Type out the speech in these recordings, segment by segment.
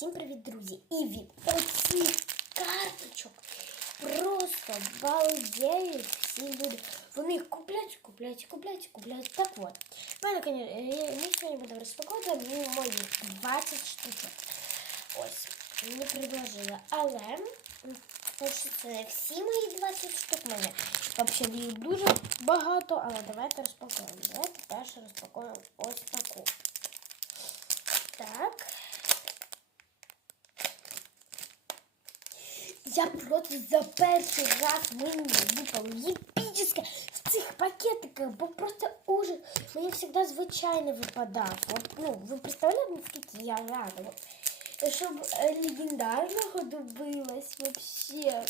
Всім привіт, друзі! І від оцих карточок просто балдеють всі люди. Вони їх купляють, купляють, купляють, купляють. Так от. В мене, сьогодні будемо розпаковувати ну, моїх 20 штучок. Ось, мені предложили. Але це не всі мої 20 штук. Мене взагалі їх дуже багато, але давайте розпакуємо. Давайте перше розпакуємо ось таку. Я просто за первый раз мне выпало епическое в этих пакетиках. Был просто ужас. Мне всегда звучайно выпадал. Вот, ну, вы представляете, насколько я рада. Вот. Щоб е, легендарного добилась вообще.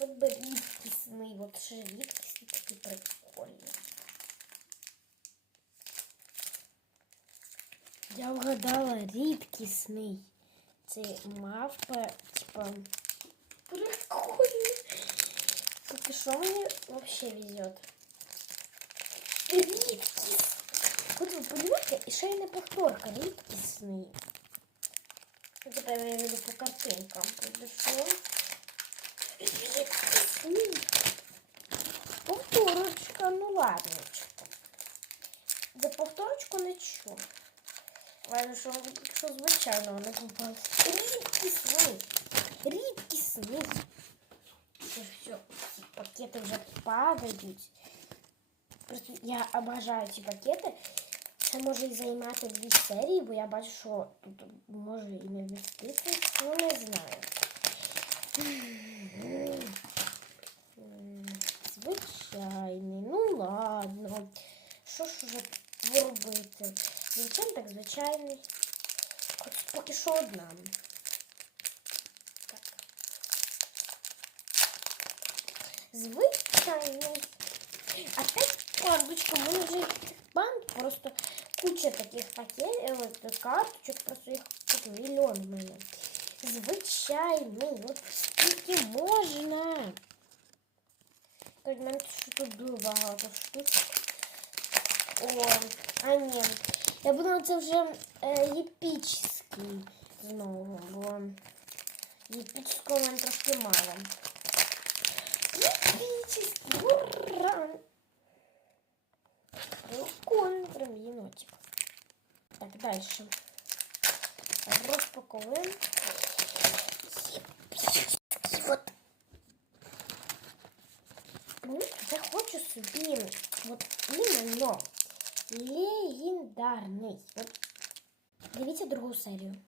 Вот бы рідкісний, вот же рідкісний такий прикольний. Я вгадала рідкісний. Це мавпа, типа. прикольно. Поки що мені вообще везет. Рідкіс. От ви подивіться, і ще й не повторка, рідкісний. Це я имею в виду по картинкам. Подійшло. Рідкісний. Повторочка, ну ладночка. За повторочку нічого. Ладно, що якщо звичайно не попалось. Рідкісний. Рідкісний. Це ж все, ці пакети вже падають. Просто я обожаю ці пакети. Це може і займати дві серії, бо я бачу, що тут може і не вмістити. Ну, не знаю. М, Звичайний, ну ладно. Що ж уже робити? Звичайно, так звичайний. Хоч поки що одна. Звичайний. А так карточка, в мене вже банк, просто куча таких пакетів, от, карточок, просто їх тут мільйон в мене. Звичайний, от скільки можна. Тут в мене ще тут дуже багато штук. О, а ні. Я думала, це вже е, епічний знову, бо епічного нам трошки мало. Епічний, ура! Прикольно, прям єнотик. Так, дальше. Розпаковуємо. Епічний, вот. Ну, я хочу собі от іменно легендарний. От. Дивіться другу серію.